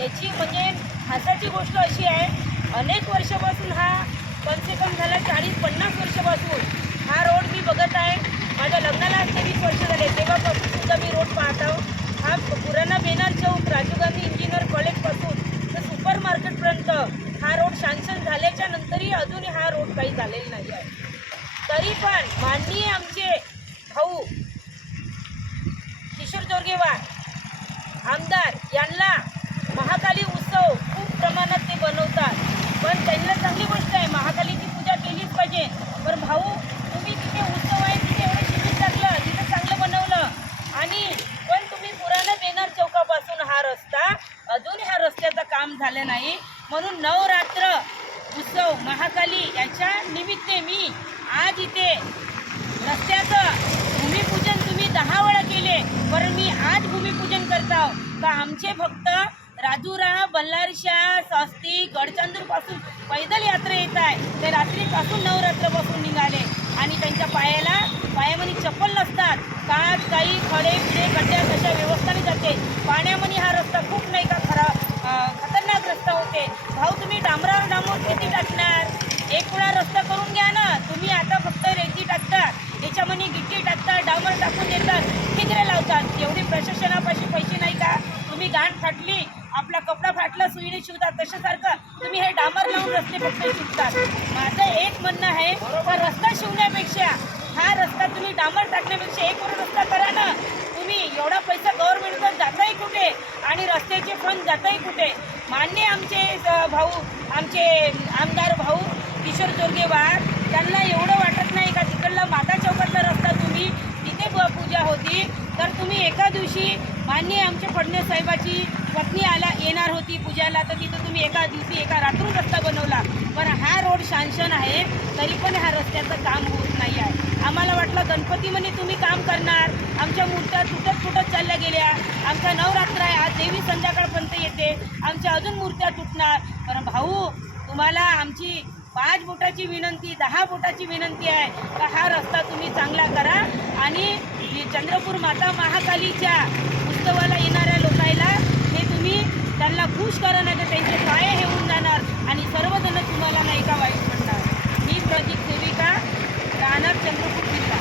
याची म्हणजे हसाची गोष्ट अशी आहे, अनेक वर्षापासून हा कम से कम झाला 40-50 वर्षापासून हा रोड मी बघत आहे. माझ्या लग्नाला 23 वर्ष झाले तेव्हापासून सुद्धा मी रोड पाहत आहो. हा पुराणा बेनार चौक राजीव गांधी इंजिनियर कॉलेजपासून तर सुपर मार्केटपर्यंत हा रोड सँक्शन झाल्याच्या नंतरही अजूनही हा रोड काही झालेला नाही आहे. तरी पण माननीय आमचे भाऊ किशोर जोरगेवार आमदार यांना महाकाली उत्सव खूप प्रमाणात ते बनवतात. पण त्यांना चांगली गोष्ट आहे, महाकालीची पूजा केलीच पाहिजे. पण भाऊ तुम्ही तिथे उत्सव आहे तिथे एवढं शिबिर टाकलं, तिथे चांगलं बनवलं आणि पण तुम्ही पुराणा बेनार चौकापासून हा रस्ता अजून ह्या रस्त्याचं काम झालं नाही. म्हणून नवरात्र उत्सव महाकाली याच्या निमित्त मी आज इथे रस्त्याचं भूमिपूजन तुम्ही 10 वेळा केले, पण मी आज भूमिपूजन करतो का आमचे भक्त राजुरा बल्लारशाह शास्त्री गडचंद्रपासून पैदल यात्रा येत आहे. ते रात्रीपासून नवरात्रपासून निघाले आणि त्यांच्या पायामध्ये चप्पल नसतात. काही खडे पिडे गड्ड्या कशा व्यवस्थाने जाते. पाण्यामध्ये हा रस्ता खूप नाही का खतरनाक रस्ता होते. भाऊ तुम्ही डांबरावर डांबून किती टाकणार? एक वेळा रस्ता करून घ्या ना. तुम्ही आता फक्त रेती टाकता, त्याच्यामध्ये गिट्टी टाकतात, डांबर टाकून देतात, ठिकरे लावतात. एवढी प्रशासनापाशी पैसे नाही का? तुम्ही गाठ फाटली, आपला कपडा फाटला सुईने शिवतात, तशासारखं तुम्ही हे डांबर लावून रस्ते फक्त शिवतात. माझं एक म्हणणं आहे का रस्ता शिवण्यापेक्षा हा रस्ता तुम्ही डांबर टाकण्यापेक्षा एक वर रस्ता करा ना. तुम्ही एवढा पैसा गव्हर्नमेंटचा जाताही कुठे आणि रस्त्याचे फंड जाताही कुठे? मान्य आमचे भाऊ आमचे आमदार भाऊ किशोर जोरगेवार त्यांना एवढं वाटत नाही का तिकडला माता चौकातला रस्ता तुम्ही तिथे पूजा होती तर तुम्ही एका दिवशी मान्य आमच्या फडणवीस साहेबाची पत्नी येणार होती पूजाला, तर तिथं तुम्ही एका दिवशी एका रात्रून रस्ता बनवला. पण हा रोड सँक्शन आहे तरी पण ह्या रस्त्याचं काम होत नाही आहे. आम्हाला वाटलं गणपतीमध्ये तुम्ही काम करणार, आमच्या मूर्त्या तुटत चालल्या गेल्या. आमचा नवरात्र आहे, आज देवी संध्याकाळपर्यंत येते, आमच्या अजून मूर्त्या तुटणार. पण भाऊ तुम्हाला आमची 5 बोटाची विनंती 10 बोटाची विनंती आहे का हा रस्ता तुम्ही चांगला करा आणि चंद्रपूर माता महाकालीच्या उत्सवाला येणाऱ्या लोकांना हे तुम्ही त्यांना खुश करा, नाही तर त्यांचे पाय हे होऊन जाणार आणि सर्वजण तुम्हाला नाही का वाईट म्हणणार. मी प्रदीप सेविका राहणार चंद्रपूर जिल्हा.